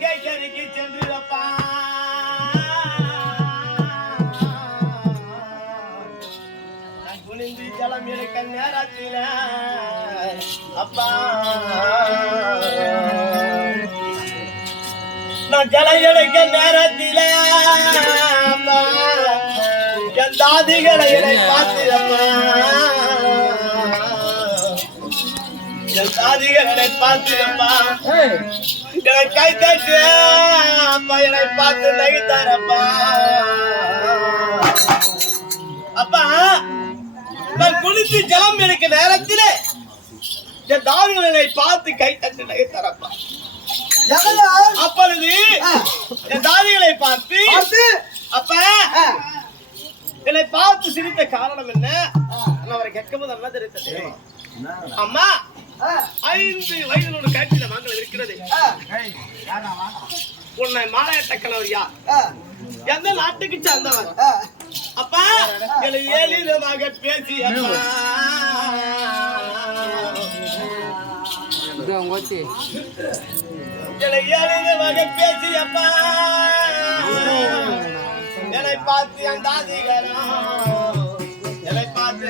கங்கை கரைக்கு சென்று அப்பா நான் குனிந்து ஜலம் எடுக்க நேரத்தில் அப்பா நான் ஜலம் எடுக்க நேரத்தில் அப்பா என் தாதிகளை பார்த்து அப்பா என் தாதிகளை பார்த்து அப்பா என்னை கை தட்டு அப்பா என்னை பார்த்து நகைத்தாரப்பா அப்பா நான் குளித்து ஜலம் எடுக்க நேரத்தில் என் தாதிகள் என்னை பார்த்து கை தட்டு நகைத்தாரப்பா அப்பொழுது என் தாதிகளை பார்த்து அப்ப என்னை பார்த்து சிரித்த காரணம் என்ன அவரை கேட்கும்போது நல்லா தெரிவித்தது அம்மா 5 வயதில் ஒரு காட்சியில மாங்கல் இருக்கிறது உன்னை மாலையட்ட கலவர் யார் எந்த நாட்டுக்கு சேர்ந்தவர் அப்பா என்னை எளிதமாக பேசி அப்பா என்னை எளிதமாக பேசி அப்பா என்னை பார்த்து அந்த அதிகாரம் என்னை பார்த்து